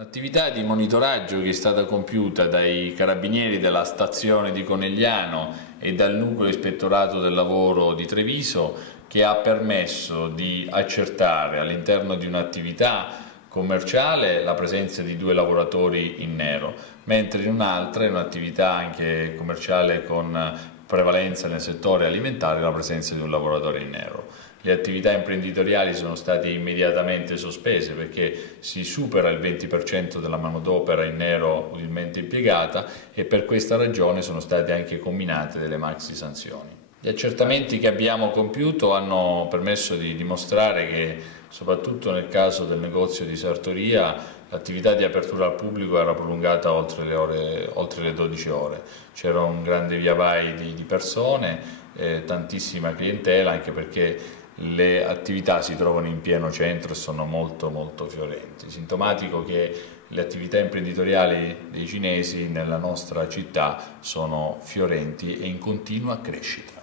Un'attività di monitoraggio che è stata compiuta dai carabinieri della stazione di Conegliano e dal nucleo ispettorato del lavoro di Treviso, che ha permesso di accertare all'interno di un'attività commerciale la presenza di 2 lavoratori in nero, mentre in un'altra, in un'attività anche commerciale con prevalenza nel settore alimentare, la presenza di un lavoratore in nero. Le attività imprenditoriali sono state immediatamente sospese perché si supera il 20% della manodopera in nero utilmente impiegata e per questa ragione sono state anche comminate delle maxi sanzioni. Gli accertamenti che abbiamo compiuto hanno permesso di dimostrare che, soprattutto nel caso del negozio di sartoria, l'attività di apertura al pubblico era prolungata oltre le 12 ore. C'era un grande via vai di persone, tantissima clientela, anche perché le attività si trovano in pieno centro e sono molto fiorenti. Sintomatico che le attività imprenditoriali dei cinesi nella nostra città sono fiorenti e in continua crescita.